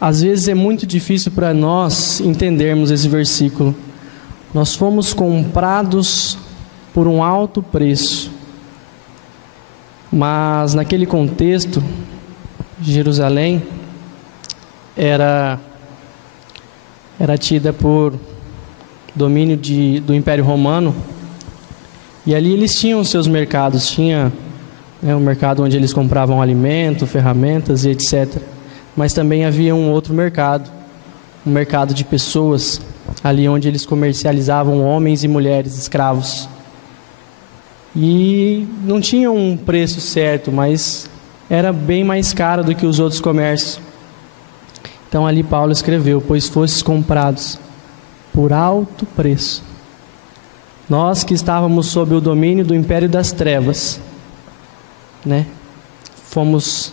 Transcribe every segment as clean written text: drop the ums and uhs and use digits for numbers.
Às vezes é muito difícil para nós entendermos esse versículo. Nós fomos comprados por um alto preço. Mas naquele contexto, Jerusalém era tida por domínio do Império Romano. E ali eles tinham seus mercados. Tinha um mercado onde eles compravam alimento, ferramentas e etc. Mas também havia um outro mercado, um mercado de pessoas, ali onde eles comercializavam homens e mulheres escravos. E não tinha um preço certo, mas era bem mais caro do que os outros comércios. Então ali Paulo escreveu: pois fostes comprados por alto preço. Nós que estávamos sob o domínio do império das trevas, fomos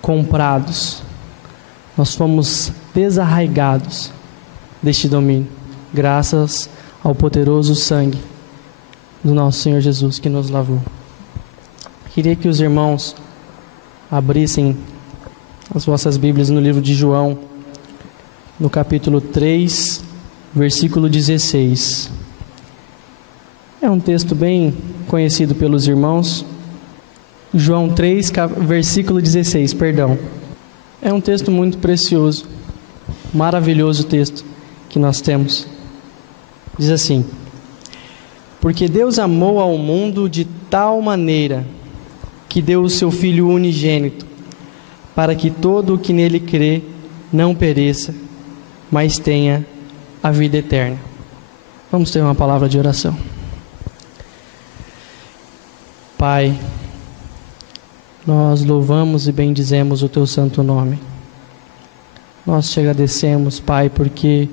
comprados. Nós fomos desarraigados deste domínio, graças ao poderoso sangue do nosso Senhor Jesus que nos lavou. Queria que os irmãos abrissem as vossas Bíblias no livro de João, no capítulo 3, versículo 16. É um texto bem conhecido pelos irmãos. João 3, versículo 16, perdão. É um texto muito precioso, maravilhoso texto que nós temos. Diz assim: porque Deus amou ao mundo de tal maneira que deu o seu Filho unigênito, para que todo o que nele crê não pereça, mas tenha a vida eterna. Vamos ter uma palavra de oração. Pai, nós louvamos e bendizemos o Teu santo nome. Nós te agradecemos, Pai, porque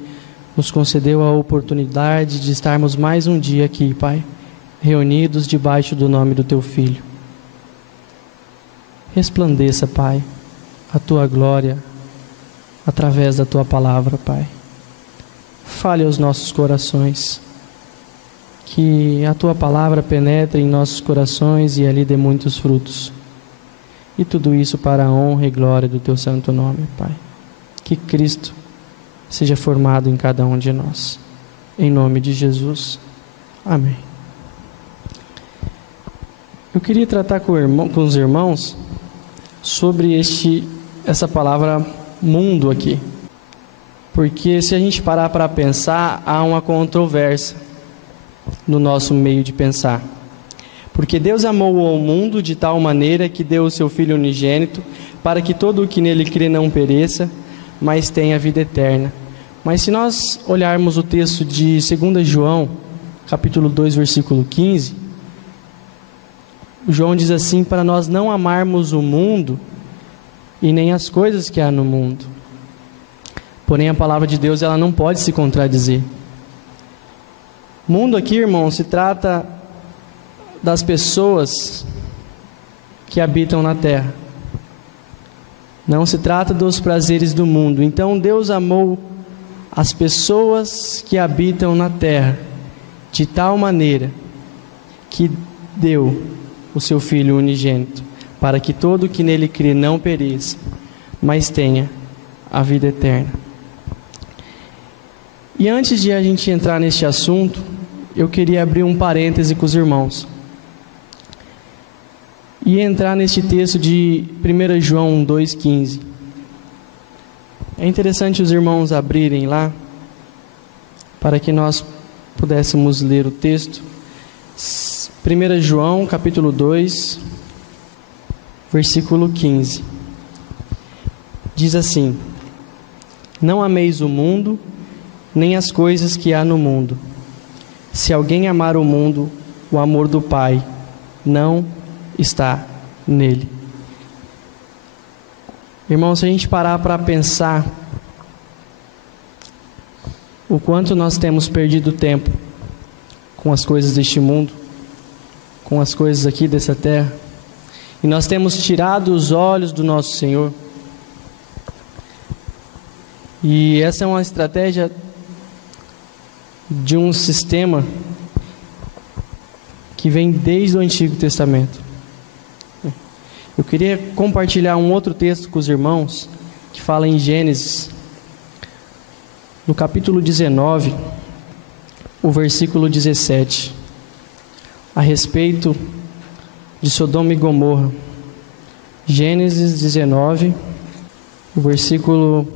nos concedeu a oportunidade de estarmos mais um dia aqui, Pai, reunidos debaixo do nome do Teu Filho. Resplandeça, Pai, a Tua glória através da Tua palavra, Pai. Fale aos nossos corações, que a Tua palavra penetre em nossos corações e ali dê muitos frutos. E tudo isso para a honra e glória do Teu santo nome, Pai. Que Cristo seja formado em cada um de nós. Em nome de Jesus. Amém. Eu queria tratar com os irmãos sobre essa palavra mundo aqui. Porque se a gente parar para pensar, há uma controvérsia no nosso meio de pensar. Porque Deus amou o mundo de tal maneira que deu o seu Filho unigênito, para que todo o que nele crê não pereça, mas tenha vida eterna. Mas se nós olharmos o texto de 2 João, capítulo 2, versículo 15, João diz assim: para nós não amarmos o mundo e nem as coisas que há no mundo. Porém, a palavra de Deus, ela não pode se contradizer. Mundo aqui, irmão, se trata das pessoas que habitam na terra. Não se trata dos prazeres do mundo. Então Deus amou as pessoas que habitam na terra de tal maneira que deu o seu Filho unigênito, para que todo o que nele crê não pereça, mas tenha a vida eterna. E antes de a gente entrar neste assunto, eu queria abrir um parêntese com os irmãos e entrar neste texto de 1 João 2,15. É interessante os irmãos abrirem lá, para que nós pudéssemos ler o texto. 1 João, capítulo 2, versículo 15. Diz assim: não ameis o mundo, nem as coisas que há no mundo. Se alguém amar o mundo, o amor do Pai não está nele. Irmãos, se a gente parar para pensar o quanto nós temos perdido tempo com as coisas deste mundo, com as coisas aqui dessa terra, e nós temos tirado os olhos do nosso Senhor. E essa é uma estratégia de um sistema que vem desde o Antigo Testamento. Eu queria compartilhar um outro texto com os irmãos, que fala em Gênesis, no capítulo 19, o versículo 17, a respeito de Sodoma e Gomorra. Gênesis 19, o versículo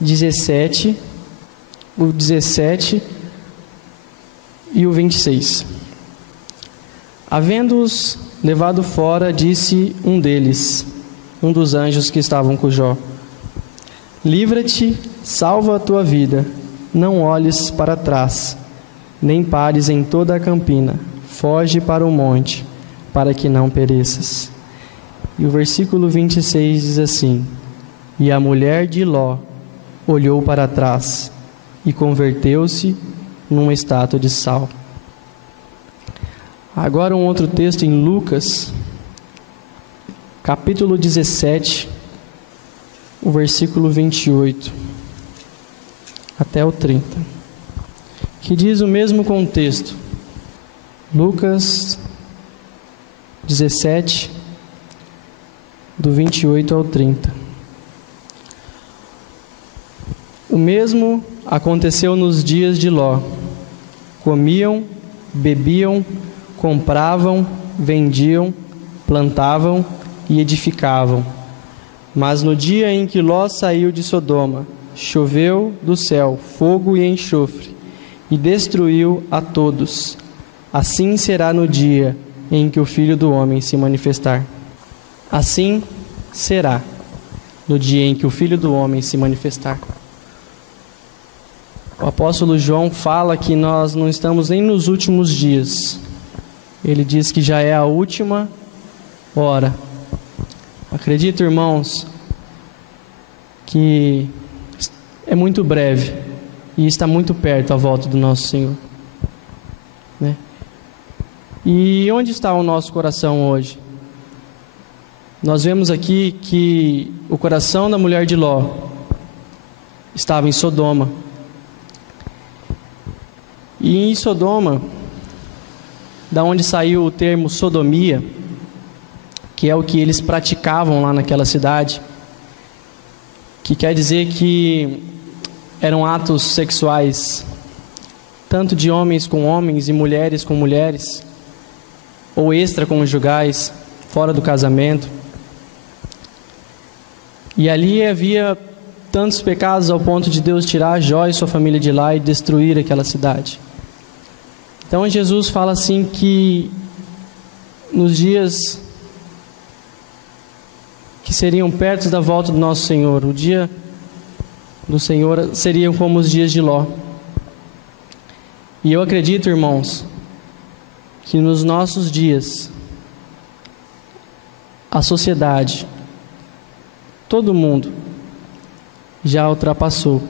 17, o 17 e o 26. Havendo-os levado fora, disse um deles, um dos anjos que estavam com Jó: livra-te, salva a tua vida, não olhes para trás, nem pares em toda a campina, foge para o monte, para que não pereças. E o versículo 26 diz assim: e a mulher de Ló olhou para trás e converteu-se numa estátua de sal. Agora um outro texto em Lucas, capítulo 17, o versículo 28 até o 30, que diz o mesmo contexto. Lucas 17, do 28 ao 30. O mesmo aconteceu nos dias de Ló. Comiam, bebiam, compravam, vendiam, plantavam e edificavam. Mas no dia em que Ló saiu de Sodoma, choveu do céu fogo e enxofre, e destruiu a todos. Assim será no dia em que o Filho do Homem se manifestar. Assim será no dia em que o Filho do Homem se manifestar. O apóstolo João fala que nós não estamos nem nos últimos dias. Ele diz que já é a última hora. Acredito, irmãos, que é muito breve e está muito perto a volta do nosso Senhor, né? E onde está o nosso coração hoje? Nós vemos aqui que o coração da mulher de Ló estava em Sodoma. E em Sodoma, da onde saiu o termo sodomia, que é o que eles praticavam lá naquela cidade, que quer dizer que eram atos sexuais, tanto de homens com homens e mulheres com mulheres, ou extraconjugais, fora do casamento. E ali havia tantos pecados ao ponto de Deus tirar Jó e sua família de lá e destruir aquela cidade. Então Jesus fala assim que nos dias que seriam perto da volta do nosso Senhor, o dia do Senhor seriam como os dias de Ló. E eu acredito, irmãos, que nos nossos dias a sociedade, todo mundo já ultrapassou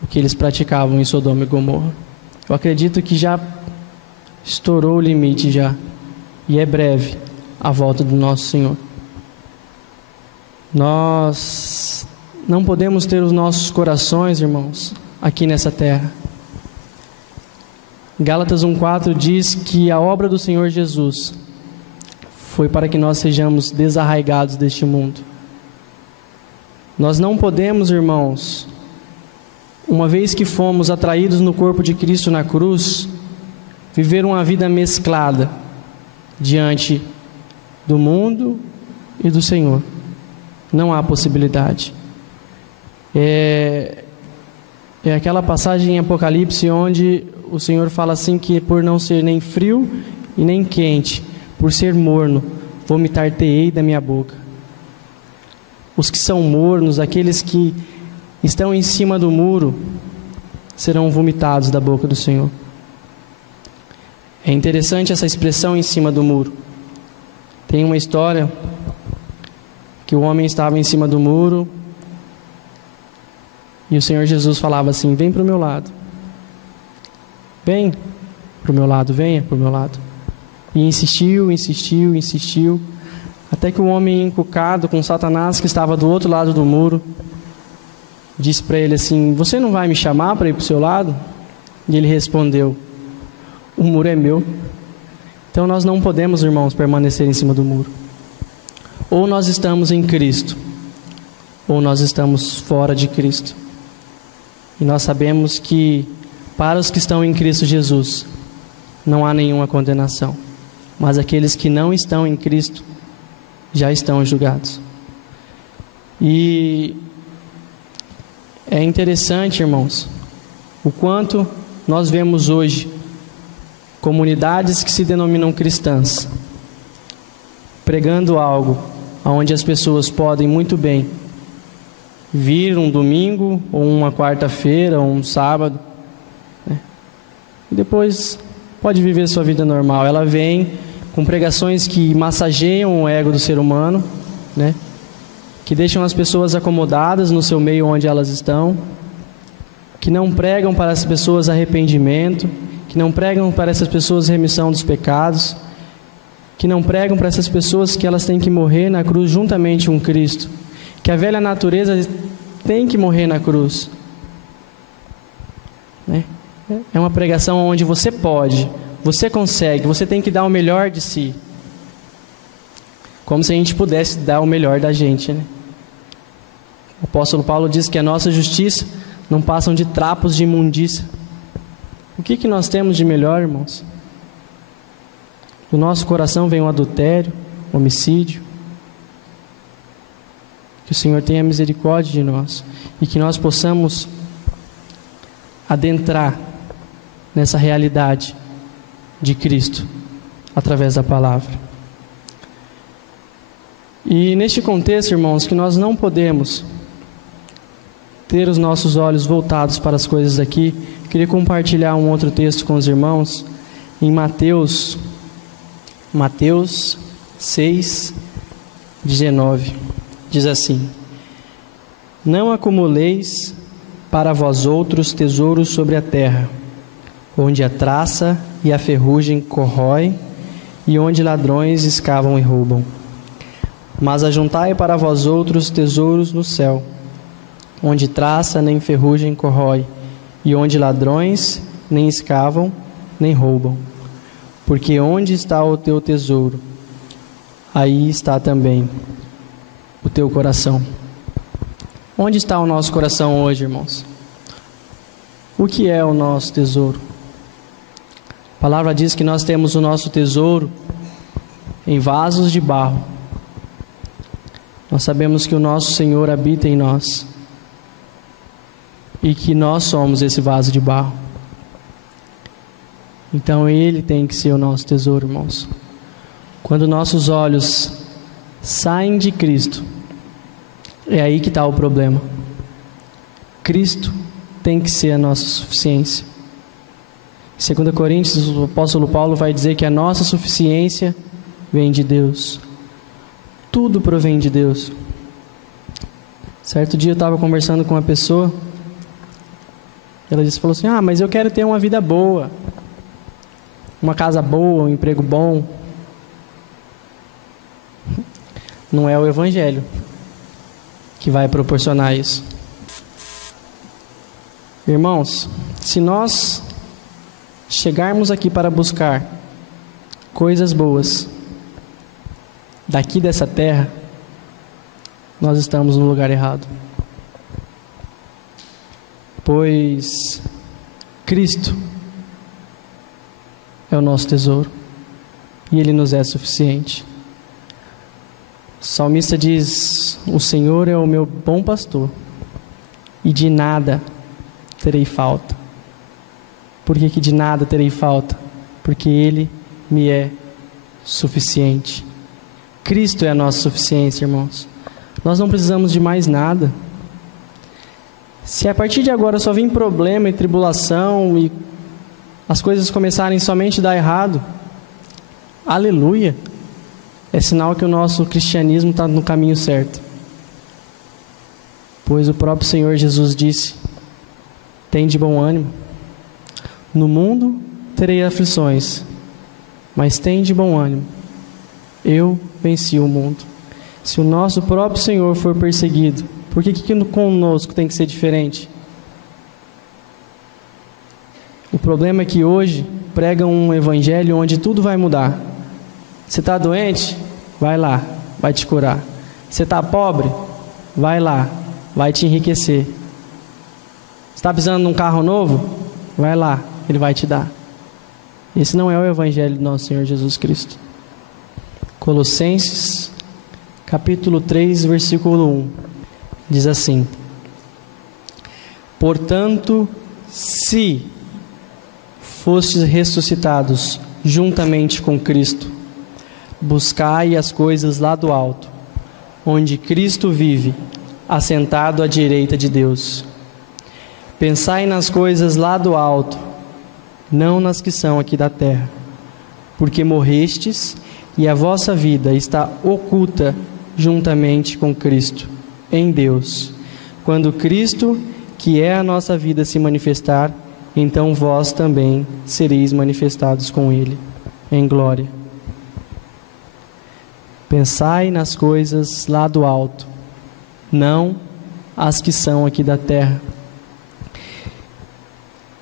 o que eles praticavam em Sodoma e Gomorra. Eu acredito que já estourou o limite já, e é breve a volta do nosso Senhor. Nós não podemos ter os nossos corações, irmãos, aqui nessa terra. Gálatas 1,4 diz que a obra do Senhor Jesus foi para que nós sejamos desarraigados deste mundo. Nós não podemos, irmãos, uma vez que fomos atraídos no corpo de Cristo na cruz, viver uma vida mesclada diante do mundo e do Senhor. Não há possibilidade. É aquela passagem em Apocalipse onde o Senhor fala assim que por não ser nem frio e nem quente, por ser morno, vomitar-te-ei da minha boca. Os que são mornos, aqueles que estão em cima do muro, serão vomitados da boca do Senhor. É interessante essa expressão em cima do muro. Tem uma história que o homem estava em cima do muro e o Senhor Jesus falava assim: vem para o meu lado, vem para o meu lado, venha para o meu lado. E insistiu, até que o homem encucado com Satanás, que estava do outro lado do muro, disse para ele assim: você não vai me chamar para ir para o seu lado? E ele respondeu: o muro é meu. Então nós não podemos, irmãos, permanecer em cima do muro. Ou nós estamos em Cristo, ou nós estamos fora de Cristo. E nós sabemos que para os que estão em Cristo Jesus não há nenhuma condenação, mas aqueles que não estão em Cristo já estão julgados. E é interessante, irmãos, o quanto nós vemos hoje comunidades que se denominam cristãs pregando algo onde as pessoas podem muito bem vir um domingo ou uma quarta-feira ou um sábado, né? E depois pode viver sua vida normal. Ela vem com pregações que massageiam o ego do ser humano, né? Que deixam as pessoas acomodadas no seu meio onde elas estão, que não pregam para as pessoas arrependimento, que não pregam para essas pessoas remissão dos pecados, que não pregam para essas pessoas que elas têm que morrer na cruz juntamente com Cristo, que a velha natureza tem que morrer na cruz, né? É uma pregação onde você pode, você consegue, você tem que dar o melhor de si, como se a gente pudesse dar o melhor da gente, né? O apóstolo Paulo diz que a nossa justiça não passam de trapos de imundícia. O que nós temos de melhor, irmãos? Do nosso coração vem o adultério, o homicídio. Que o Senhor tenha misericórdia de nós e que nós possamos adentrar nessa realidade de Cristo através da palavra. E neste contexto, irmãos, que nós não podemos ter os nossos olhos voltados para as coisas aqui, eu queria compartilhar um outro texto com os irmãos em Mateus 6:19. Diz assim: Não acumuleis para vós outros tesouros sobre a terra, onde a traça e a ferrugem corrói, e onde ladrões escavam e roubam. Mas ajuntai para vós outros tesouros no céu, onde traça nem ferrugem corrói, e onde ladrões nem escavam nem roubam. Porque onde está o teu tesouro, aí está também o teu coração. Onde está o nosso coração hoje, irmãos? O que é o nosso tesouro? A palavra diz que nós temos o nosso tesouro em vasos de barro. Nós sabemos que o nosso Senhor habita em nós e que nós somos esse vaso de barro. Então Ele tem que ser o nosso tesouro, irmãos. Quando nossos olhos saem de Cristo, é aí que está o problema. Cristo tem que ser a nossa suficiência. Em 2 Coríntios, o apóstolo Paulo vai dizer que a nossa suficiência vem de Deus. Tudo provém de Deus. Certo dia eu estava conversando com uma pessoa, ela falou assim: mas eu quero ter uma vida boa, uma casa boa, um emprego bom. Não é o Evangelho que vai proporcionar isso. Irmãos, se nós chegarmos aqui para buscar coisas boas daqui dessa terra, nós estamos no lugar errado. Pois Cristo é o nosso tesouro e Ele nos é suficiente. O salmista diz: o Senhor é o meu bom pastor e de nada terei falta. Por que de nada terei falta? Porque Ele me é suficiente. Cristo é a nossa suficiência, irmãos. Nós não precisamos de mais nada. Se a partir de agora só vir problema e tribulação e as coisas começarem somente a dar errado, aleluia, é sinal que o nosso cristianismo está no caminho certo. Pois o próprio Senhor Jesus disse: tem de bom ânimo, no mundo terei aflições, mas tem de bom ânimo, eu venci o mundo. Se o nosso próprio Senhor for perseguido, por que conosco tem que ser diferente? O problema é que hoje pregam um evangelho onde tudo vai mudar. Você está doente? Vai lá, vai te curar. Você está pobre? Vai lá, vai te enriquecer. Está precisando de um carro novo? Vai lá, Ele vai te dar. Esse não é o Evangelho do nosso Senhor Jesus Cristo. Colossenses, capítulo 3, versículo 1, diz assim: portanto, se fostes ressuscitados juntamente com Cristo, buscai as coisas lá do alto, onde Cristo vive, assentado à direita de Deus. Pensai nas coisas lá do alto, não nas que são aqui da terra, porque morrestes e a vossa vida está oculta juntamente com Cristo, em Deus. Quando Cristo, que é a nossa vida, se manifestar, então vós também sereis manifestados com Ele, em glória. Pensai nas coisas lá do alto, não as que são aqui da terra.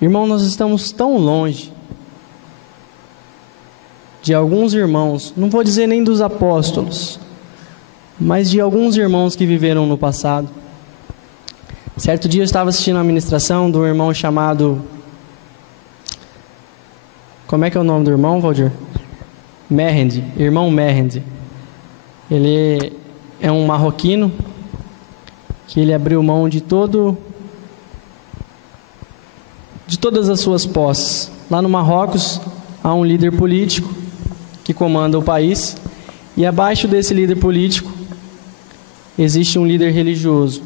Irmão, nós estamos tão longe de alguns irmãos, não vou dizer nem dos apóstolos, mas de alguns irmãos que viveram no passado. Certo dia eu estava assistindo a ministração do irmão chamado... Como é que é o nome do irmão, Valdir? Mehend, irmão Mehend. Ele é um marroquino que ele abriu mão de todas as suas posses. Lá no Marrocos há um líder político que comanda o país, e abaixo desse líder político existe um líder religioso,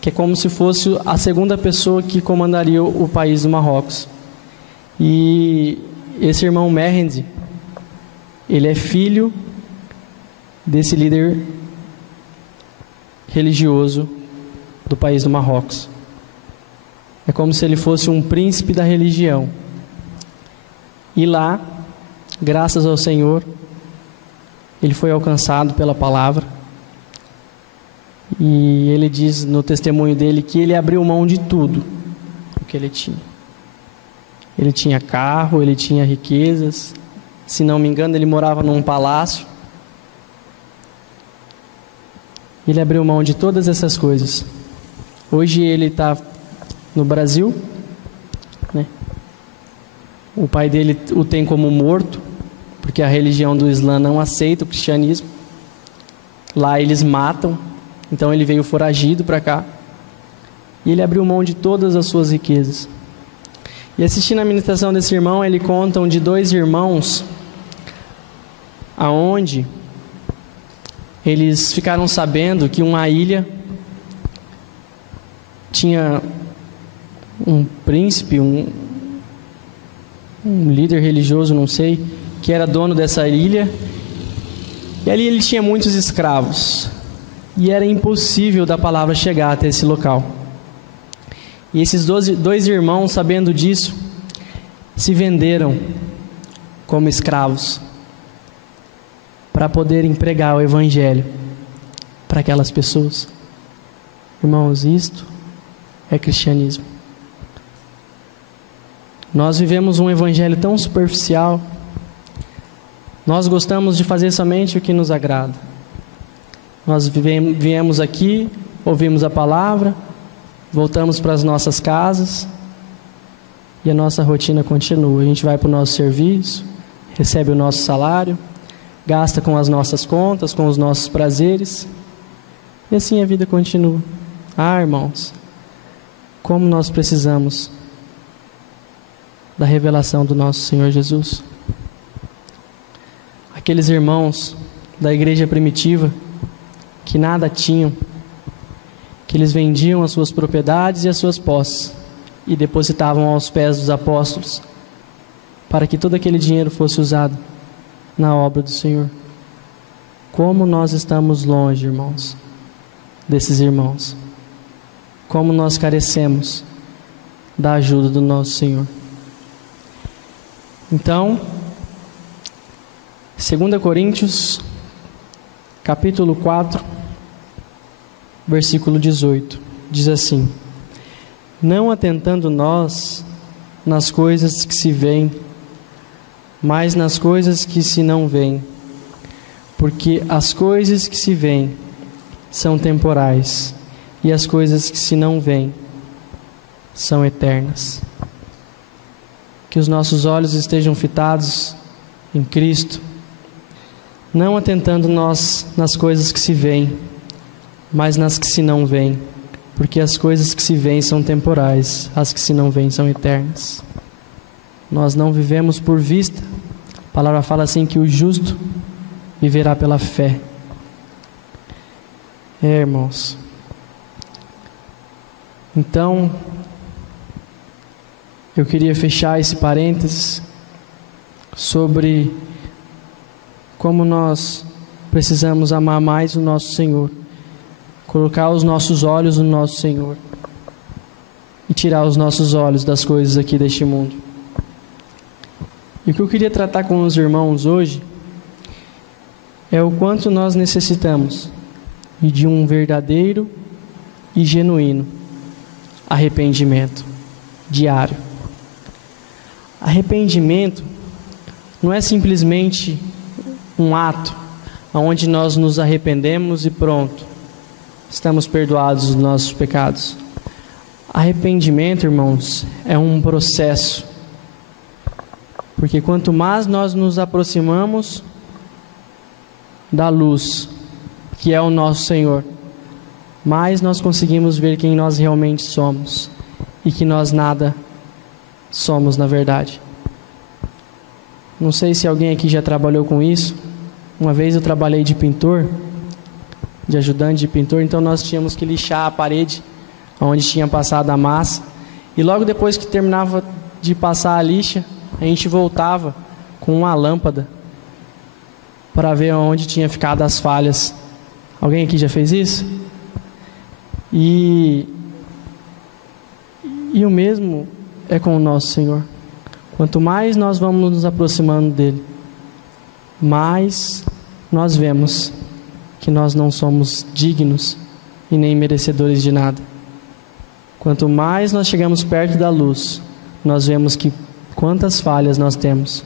que é como se fosse a segunda pessoa que comandaria o país do Marrocos. E esse irmão Mehend, ele é filho desse líder religioso do país do Marrocos. É como se ele fosse um príncipe da religião. E lá, graças ao Senhor, ele foi alcançado pela palavra. E ele diz no testemunho dele que ele abriu mão de tudo o que ele tinha. Ele tinha carro, ele tinha riquezas. Se não me engano, ele morava num palácio. Ele abriu mão de todas essas coisas. Hoje ele está no Brasil, né? O pai dele o tem como morto, porque a religião do Islã não aceita o cristianismo. Lá eles matam, então ele veio foragido para cá. E ele abriu mão de todas as suas riquezas. E assistindo a ministração desse irmão, ele conta de dois irmãos, aonde eles ficaram sabendo que uma ilha tinha um príncipe, um líder religioso, não sei, que era dono dessa ilha, e ali ele tinha muitos escravos, e era impossível da palavra chegar até esse local. E esses dois irmãos, sabendo disso, se venderam como escravos para poderem pregar o Evangelho para aquelas pessoas. Irmãos, isto é cristianismo. Nós vivemos um Evangelho tão superficial. Nós gostamos de fazer somente o que nos agrada. Nós viemos aqui, ouvimos a palavra, voltamos para as nossas casas e a nossa rotina continua. A gente vai para o nosso serviço, recebe o nosso salário, gasta com as nossas contas, com os nossos prazeres, e assim a vida continua. Irmãos, como nós precisamos da revelação do nosso Senhor Jesus. Aqueles irmãos da igreja primitiva que nada tinham, que eles vendiam as suas propriedades e as suas posses e depositavam aos pés dos apóstolos para que todo aquele dinheiro fosse usado na obra do Senhor. Como nós estamos longe, irmãos, desses irmãos. Como nós carecemos da ajuda do nosso Senhor. Então, 2 Coríntios, capítulo 4, versículo 18, diz assim: não atentando nós nas coisas que se veem, mas nas coisas que se não veem, porque as coisas que se veem são temporais, e as coisas que se não veem são eternas. Que os nossos olhos estejam fitados em Cristo, não atentando nós nas coisas que se veem, mas nas que se não veem, porque as coisas que se veem são temporais, as que se não veem são eternas. Nós não vivemos por vista. A palavra fala assim que o justo viverá pela fé. Irmãos. Então, eu queria fechar esse parênteses sobre como nós precisamos amar mais o nosso Senhor, colocar os nossos olhos no nosso Senhor e tirar os nossos olhos das coisas aqui deste mundo. E o que eu queria tratar com os irmãos hoje é o quanto nós necessitamos de um verdadeiro e genuíno arrependimento diário. Arrependimento não é simplesmente um ato onde nós nos arrependemos e pronto, estamos perdoados dos nossos pecados. Arrependimento, irmãos, é um processo, porque quanto mais nós nos aproximamos da luz, que é o nosso Senhor, mais nós conseguimos ver quem nós realmente somos e que nós nada somos na verdade. Não sei se alguém aqui já trabalhou com isso. Uma vez eu trabalhei de pintor, de ajudante de pintor, então nós tínhamos que lixar a parede onde tinha passado a massa, e logo depois que terminava de passar a lixa, a gente voltava com uma lâmpada para ver onde tinha ficado as falhas. Alguém aqui já fez isso? E o mesmo é com o nosso Senhor. Quanto mais nós vamos nos aproximando dele, mais nós vemos que nós não somos dignos e nem merecedores de nada. Quanto mais nós chegamos perto da luz, nós vemos que quantas falhas nós temos.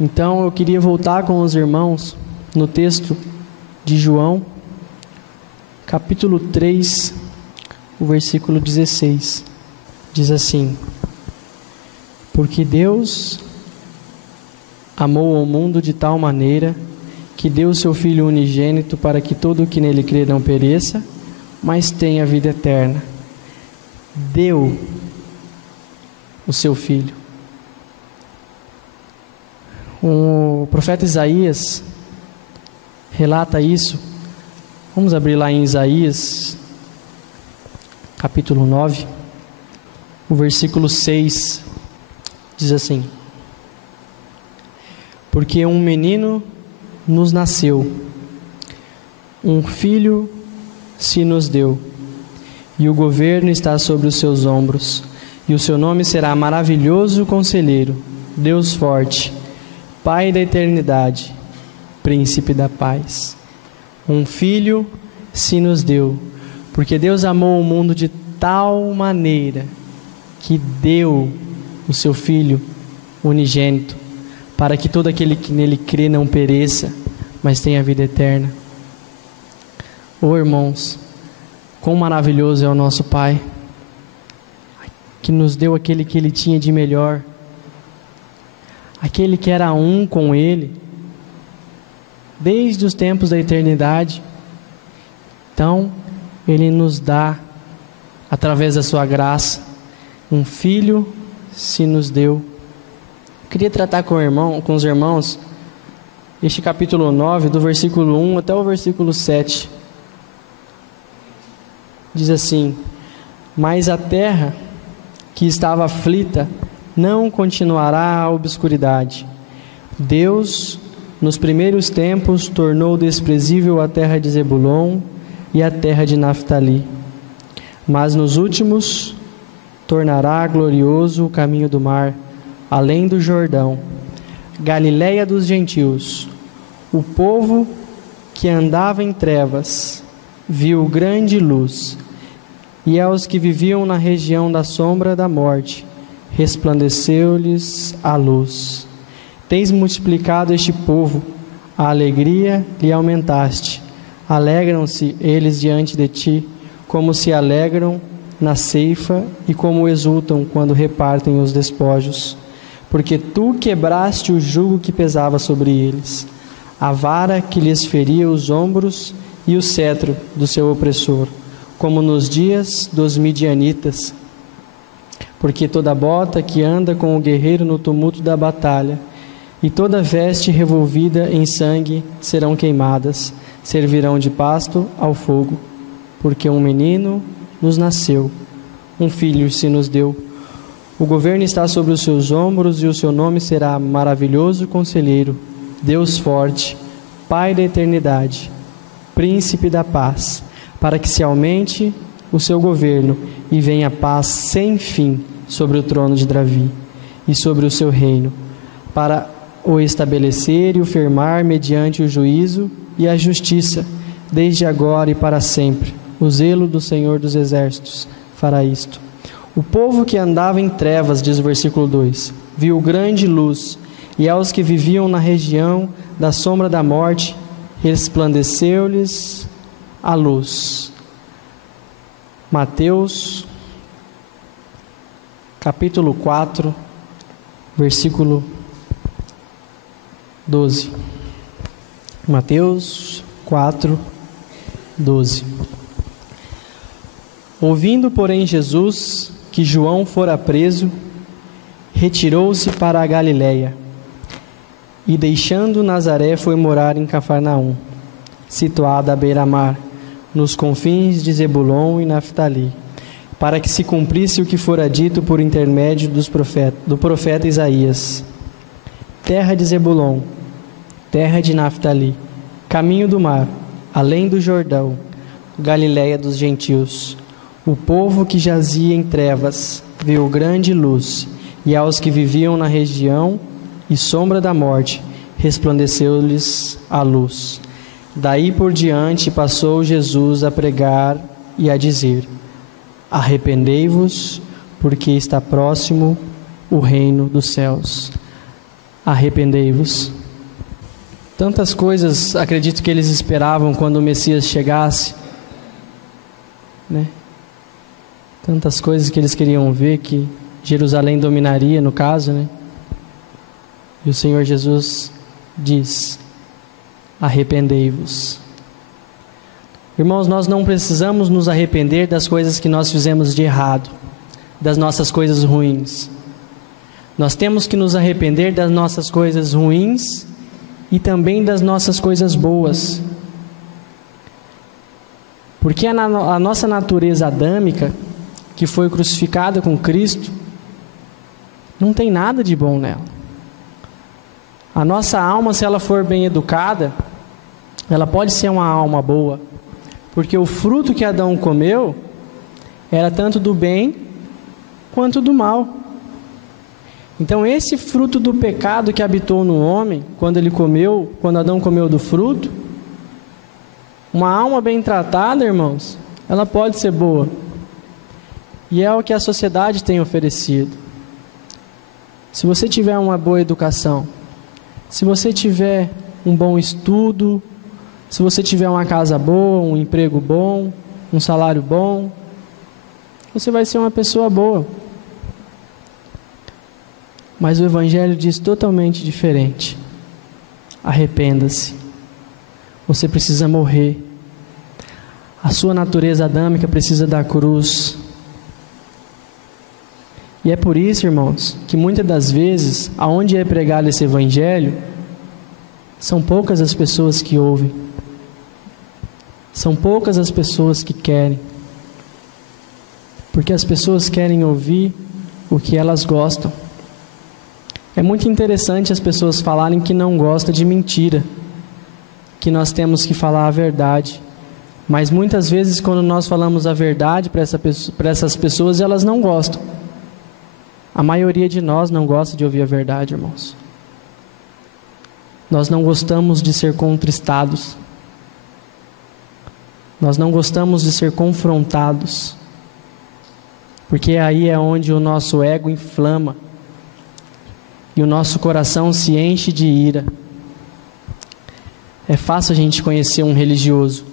Então eu queria voltar com os irmãos no texto de João, capítulo 3, o versículo 16. Diz assim: porque Deus amou o mundo de tal maneira que deu o seu Filho unigênito para que todo o que nele crê não pereça, mas tenha vida eterna. Deu o seu Filho. O profeta Isaías relata isso. Vamos abrir lá em Isaías, capítulo 9, o versículo 6, diz assim: porque um menino nos nasceu, um filho se nos deu, e o governo está sobre os seus ombros, e o seu nome será Maravilhoso Conselheiro, Deus Forte, Pai da Eternidade, Príncipe da Paz. Um filho se nos deu, porque Deus amou o mundo de tal maneira que deu o seu Filho unigênito, para que todo aquele que nele crê não pereça, mas tenha vida eterna. Oh, irmãos, quão maravilhoso é o nosso Pai, que nos deu aquele que Ele tinha de melhor, aquele que era um com Ele, desde os tempos da eternidade. Então, Ele nos dá, através da sua graça, um Filho se nos deu. Eu queria tratar com os irmãos este capítulo 9, do versículo 1 até o versículo 7. Diz assim: mas a terra que estava aflita não continuará a obscuridade. Deus, nos primeiros tempos, tornou desprezível a terra de Zebulon e a terra de Naftali, mas nos últimos tornará glorioso o caminho do mar, além do Jordão, Galileia dos gentios. O povo que andava em trevas viu grande luz, e aos que viviam na região da sombra da morte resplandeceu-lhes a luz. Tens multiplicado este povo, a alegria lhe aumentaste, Alegram-se eles diante de ti, como se alegram na ceifa e como exultam quando repartem os despojos. Porque tu quebraste o jugo que pesava sobre eles, a vara que lhes feria os ombros e o cetro do seu opressor, como nos dias dos midianitas. Porque toda bota que anda com o guerreiro no tumulto da batalha, e toda veste revolvida em sangue serão queimadas, servirão de pasto ao fogo. Porque um menino nos nasceu, um filho se nos deu. O governo está sobre os seus ombros, e o seu nome será Maravilhoso Conselheiro, Deus Forte, Pai da Eternidade, Príncipe da Paz, para que se aumente o seu governo e venha paz sem fim sobre o trono de Davi e sobre o seu reino, para o estabelecer e o firmar mediante o juízo e a justiça, desde agora e para sempre. O zelo do Senhor dos Exércitos fará isto. O povo que andava em trevas, diz o versículo 2, viu grande luz, e aos que viviam na região da sombra da morte, resplandeceu-lhes a luz. Mateus, capítulo 4, versículo 12. Mateus 4, 12. Ouvindo, porém, Jesus que João fora preso, retirou-se para a Galiléia, e deixando Nazaré foi morar em Cafarnaum, situada à beira-mar, nos confins de Zebulon e Naftali, para que se cumprisse o que fora dito por intermédio do profeta Isaías: terra de Zebulon, terra de Naftali, caminho do mar, além do Jordão, Galiléia dos gentios. O povo que jazia em trevas viu grande luz, e aos que viviam na região e sombra da morte, resplandeceu-lhes a luz. Daí por diante passou Jesus a pregar e a dizer: arrependei-vos, porque está próximo o reino dos céus. Arrependei-vos. Tantas coisas acredito que eles esperavam quando o Messias chegasse, né? Tantas coisas que eles queriam ver, que Jerusalém dominaria, no caso, né? E o Senhor Jesus diz: arrependei-vos. Irmãos, nós não precisamos nos arrepender das coisas que nós fizemos de errado, das nossas coisas ruins. Nós temos que nos arrepender das nossas coisas ruins e também das nossas coisas boas. Porque a nossa natureza adâmica, que foi crucificada com Cristo, não tem nada de bom nela. A nossa alma, se ela for bem educada, ela pode ser uma alma boa, porque o fruto que Adão comeu era tanto do bem quanto do mal. Então esse fruto do pecado que habitou no homem, quando Adão comeu do fruto, uma alma bem tratada, irmãos, ela pode ser boa. E é o que a sociedade tem oferecido. Se você tiver uma boa educação, se você tiver um bom estudo, se você tiver uma casa boa, um emprego bom, um salário bom, você vai ser uma pessoa boa. Mas o Evangelho diz totalmente diferente. Arrependa-se. Você precisa morrer. A sua natureza adâmica precisa da cruz. E é por isso, irmãos, que muitas das vezes, aonde é pregado esse Evangelho, são poucas as pessoas que ouvem. São poucas as pessoas que querem. Porque as pessoas querem ouvir o que elas gostam. É muito interessante as pessoas falarem que não gostam de mentira, que nós temos que falar a verdade. Mas muitas vezes, quando nós falamos a verdade para essas pessoas, elas não gostam. A maioria de nós não gosta de ouvir a verdade, irmãos. Nós não gostamos de ser contristados. Nós não gostamos de ser confrontados. Porque aí é onde o nosso ego inflama. E o nosso coração se enche de ira. É fácil a gente conhecer um religioso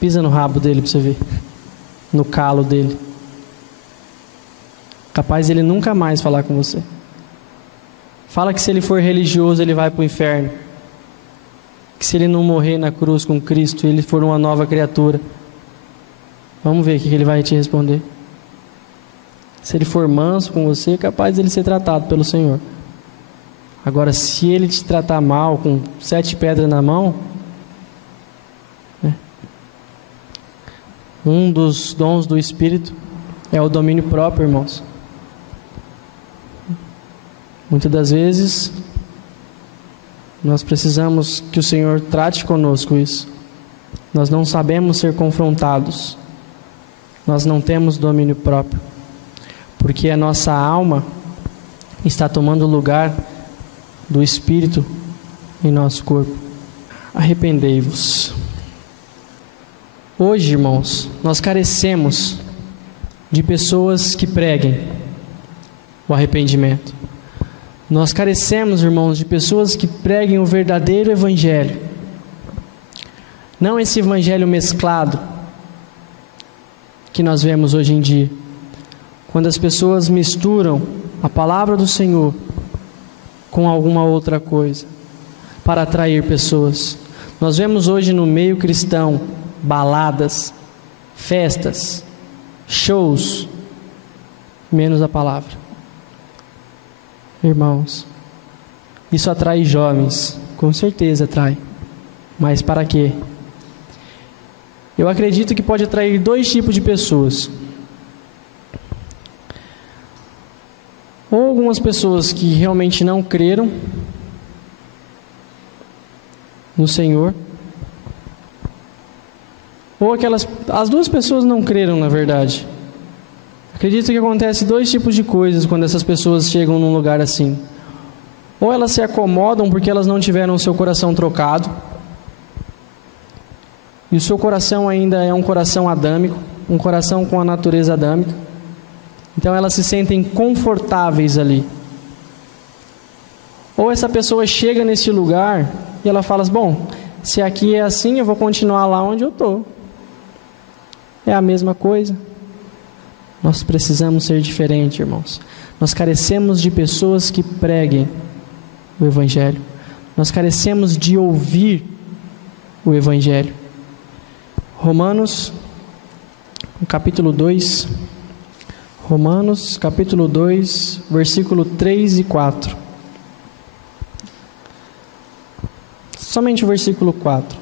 Pisa no rabo dele para você ver. No calo dele. Capaz ele nunca mais falar com você. Fala que se ele for religioso ele vai para o inferno. Que se ele não morrer na cruz com Cristo, ele for uma nova criatura. Vamos ver o que ele vai te responder. Se ele for manso com você, é capaz de ele ser tratado pelo Senhor. Agora, se ele te tratar mal, com 7 pedras na mão, um dos dons do Espírito é o domínio próprio, irmãos. Muitas das vezes, nós precisamos que o Senhor trate conosco isso. Nós não sabemos ser confrontados. Nós não temos domínio próprio. Porque a nossa alma está tomando o lugar do Espírito em nosso corpo. Arrependei-vos. Hoje, irmãos, nós carecemos de pessoas que preguem o arrependimento. Nós carecemos, irmãos, de pessoas que preguem o verdadeiro evangelho. Não esse evangelho mesclado que nós vemos hoje em dia. Quando as pessoas misturam a palavra do Senhor com alguma outra coisa para atrair pessoas. Nós vemos hoje no meio cristão baladas, festas, shows, menos a palavra. Irmãos, isso atrai jovens, com certeza atrai. Mas para quê? Eu acredito que pode atrair 2 tipos de pessoas. Ou algumas pessoas que realmente não creram no Senhor, ou as 2 pessoas não creram, na verdade. Acredito que acontece 2 tipos de coisas quando essas pessoas chegam num lugar assim. Ou elas se acomodam porque elas não tiveram o seu coração trocado, e o seu coração ainda é um coração adâmico, um coração com a natureza adâmica. Então elas se sentem confortáveis ali. Ou essa pessoa chega nesse lugar e ela fala: bom, se aqui é assim, eu vou continuar lá onde eu estou. É a mesma coisa. Nós precisamos ser diferentes, irmãos. Nós carecemos de pessoas que preguem o Evangelho. Nós carecemos de ouvir o Evangelho. Romanos, capítulo 2. Romanos, capítulo 2, versículo 3 e 4. Somente o versículo 4.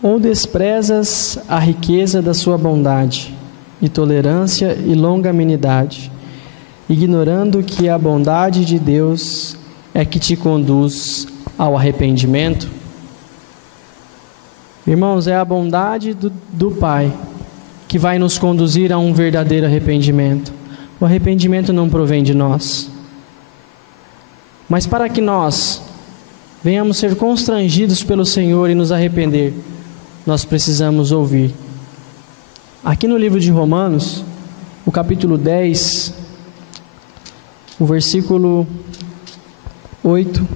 Ou desprezas a riqueza da sua bondade, e tolerância e longanimidade, ignorando que a bondade de Deus é que te conduz ao arrependimento? Irmãos, é a bondade do Pai que vai nos conduzir a um verdadeiro arrependimento. O arrependimento não provém de nós. Mas para que nós venhamos ser constrangidos pelo Senhor e nos arrepender, nós precisamos ouvir. Aqui no livro de Romanos, o capítulo 10, o versículo 8,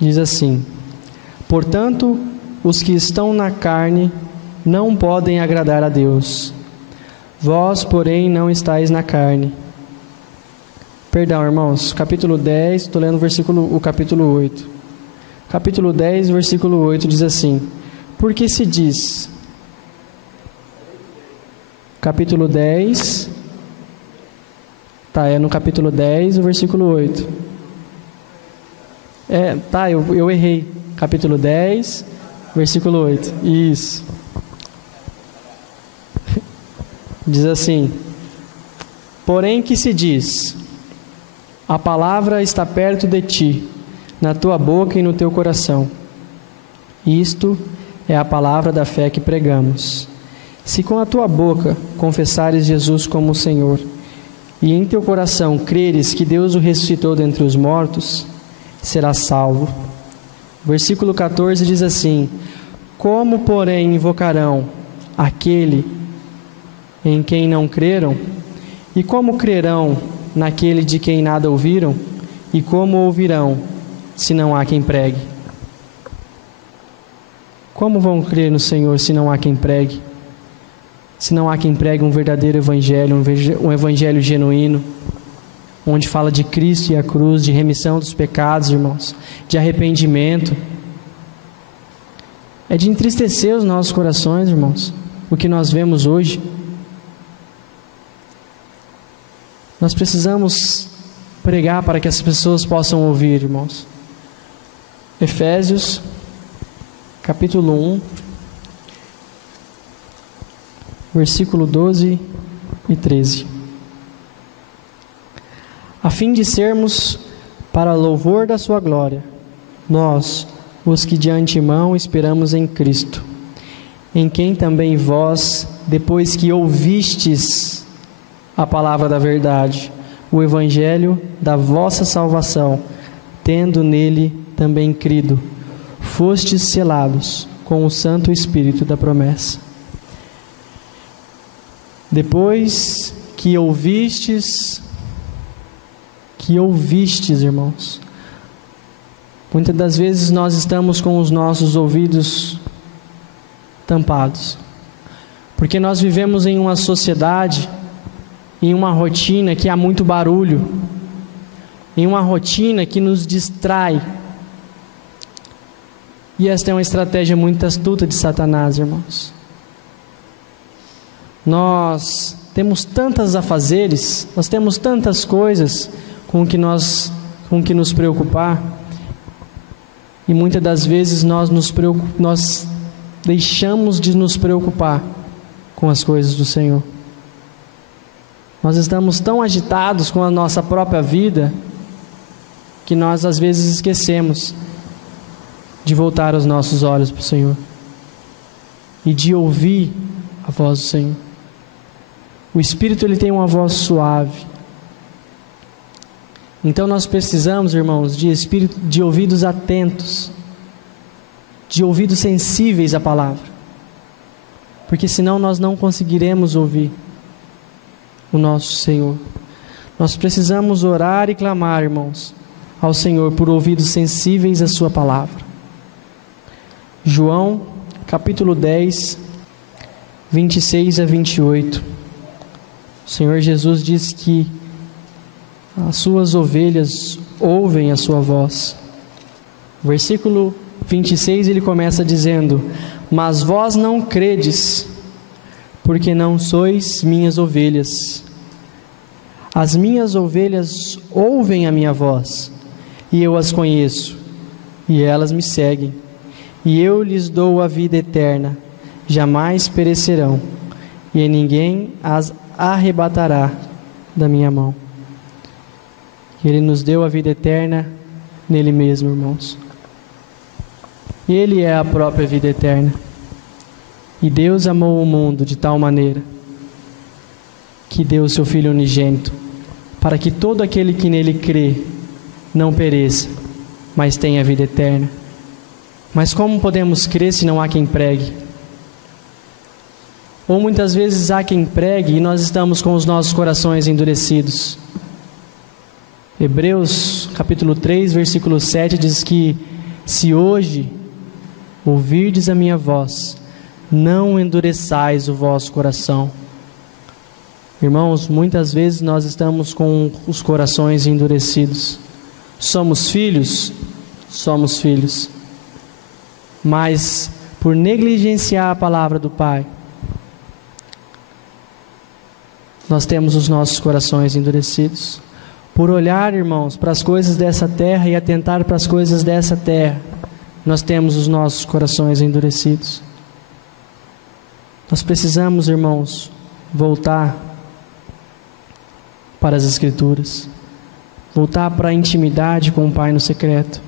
diz assim: portanto, os que estão na carne não podem agradar a Deus. Vós, porém, não estáis na carne. Perdão, irmãos, capítulo 10, estou lendo o capítulo 8. Capítulo 10, versículo 8 diz assim: porque se diz, capítulo 10, é no capítulo 10, o versículo 8. Eu errei. Capítulo 10, versículo 8. Isso. Diz assim: porém que se diz, a palavra está perto de ti, na tua boca e no teu coração. Isto é a palavra da fé que pregamos. Se com a tua boca confessares Jesus como Senhor, e em teu coração creres que Deus o ressuscitou dentre os mortos, serás salvo. Versículo 14 diz assim: como, porém, invocarão aquele em quem não creram? E como crerão naquele de quem nada ouviram? E como ouvirão, se não há quem pregue? Como vão crer no Senhor se não há quem pregue? Se não há quem pregue um verdadeiro evangelho, um evangelho genuíno, onde fala de Cristo e a cruz, de remissão dos pecados, irmãos, de arrependimento. É de entristecer os nossos corações, irmãos, o que nós vemos hoje. Nós precisamos pregar para que as pessoas possam ouvir, irmãos. Efésios, capítulo 1, versículo 12 e 13. A fim de sermos para louvor da sua glória, nós, os que de antemão esperamos em Cristo, em quem também vós, depois que ouvistes a palavra da verdade, o evangelho da vossa salvação, tendo nele também crido, fostes selados com o Santo Espírito da promessa. Depois que ouvistes, irmãos, muitas das vezes nós estamos com os nossos ouvidos tampados, porque nós vivemos em uma sociedade, em uma rotina que há muito barulho, em uma rotina que nos distrai. E esta é uma estratégia muito astuta de Satanás, irmãos. Nós temos tantos afazeres, nós temos tantas coisas com que nos preocupar, e muitas das vezes nós deixamos de nos preocupar com as coisas do Senhor. Nós estamos tão agitados com a nossa própria vida que nós às vezes esquecemos de voltar os nossos olhos para o Senhor e de ouvir a voz do Senhor. O Espírito, ele tem uma voz suave. Então nós precisamos, irmãos, de ouvidos atentos, de ouvidos sensíveis à palavra, porque senão nós não conseguiremos ouvir o nosso Senhor. Nós precisamos orar e clamar, irmãos, ao Senhor por ouvidos sensíveis à sua palavra. João, capítulo 10, 26 a 28. O Senhor Jesus diz que as suas ovelhas ouvem a sua voz. Versículo 26, ele começa dizendo: mas vós não credes, porque não sois minhas ovelhas. As minhas ovelhas ouvem a minha voz, e eu as conheço, e elas me seguem, e eu lhes dou a vida eterna, jamais perecerão, e ninguém as arrebatará da minha mão. Ele nos deu a vida eterna nele mesmo, irmãos. Ele é a própria vida eterna. E Deus amou o mundo de tal maneira que deu o seu Filho unigênito, para que todo aquele que nele crê não pereça, mas tenha vida eterna. Mas como podemos crer se não há quem pregue? Ou muitas vezes há quem pregue e nós estamos com os nossos corações endurecidos. Hebreus capítulo 3, versículo 7 diz que se hoje ouvirdes a minha voz, não endureçais o vosso coração. Irmãos, muitas vezes nós estamos com os corações endurecidos. Somos filhos? Somos filhos. Mas por negligenciar a palavra do Pai, nós temos os nossos corações endurecidos. Por olhar, irmãos, para as coisas dessa terra e atentar para as coisas dessa terra, nós temos os nossos corações endurecidos. Nós precisamos, irmãos, voltar para as Escrituras, voltar para a intimidade com o Pai no secreto.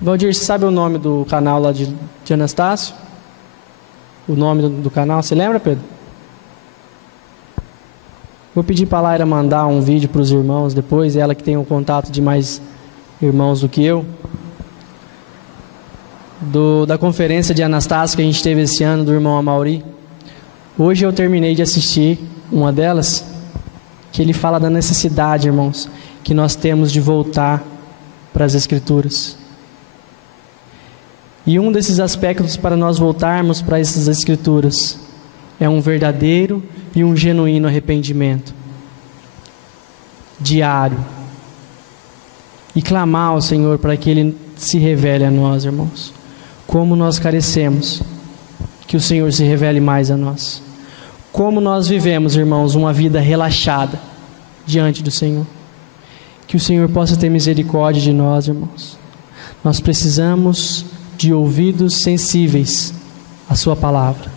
Valdir, você sabe o nome do canal lá de Anastácio? O nome do canal, você lembra, Pedro? Vou pedir para a Laira mandar um vídeo para os irmãos depois, ela que tem um contato de mais irmãos do que eu, da conferência de Anastácio que a gente teve esse ano, do irmão Amauri. Hoje eu terminei de assistir uma delas, que ele fala da necessidade, irmãos, que nós temos de voltar para as Escrituras. E um desses aspectos para nós voltarmos para essas Escrituras é um verdadeiro e um genuíno arrependimento diário. E clamar ao Senhor para que Ele se revele a nós, irmãos. Como nós carecemos, que o Senhor se revele mais a nós. Como nós vivemos, irmãos, uma vida relaxada diante do Senhor. Que o Senhor possa ter misericórdia de nós, irmãos. Nós precisamos de ouvidos sensíveis à Sua palavra.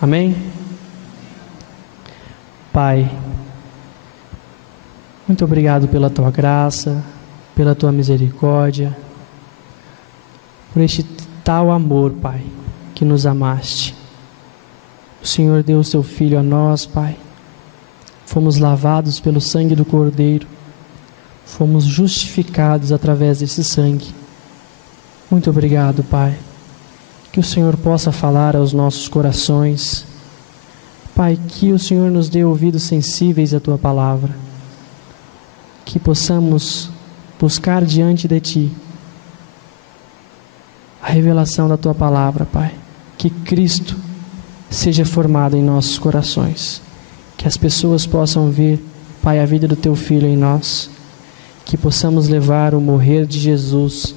Amém? Pai, muito obrigado pela Tua graça, pela Tua misericórdia, por este tal amor, Pai, que nos amaste. O Senhor deu o Seu Filho a nós, Pai. Fomos lavados pelo sangue do Cordeiro. Fomos justificados através desse sangue. Muito obrigado, Pai. Que o Senhor possa falar aos nossos corações. Pai, que o Senhor nos dê ouvidos sensíveis à Tua palavra. Que possamos buscar diante de Ti a revelação da Tua palavra, Pai. Que Cristo seja formado em nossos corações. Que as pessoas possam ver, Pai, a vida do Teu Filho em nós. Que possamos levar o morrer de Jesus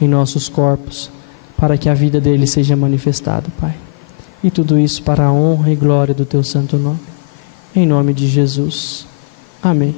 em nossos corpos, para que a vida dele seja manifestada, Pai. E tudo isso para a honra e glória do Teu santo nome. Em nome de Jesus. Amém.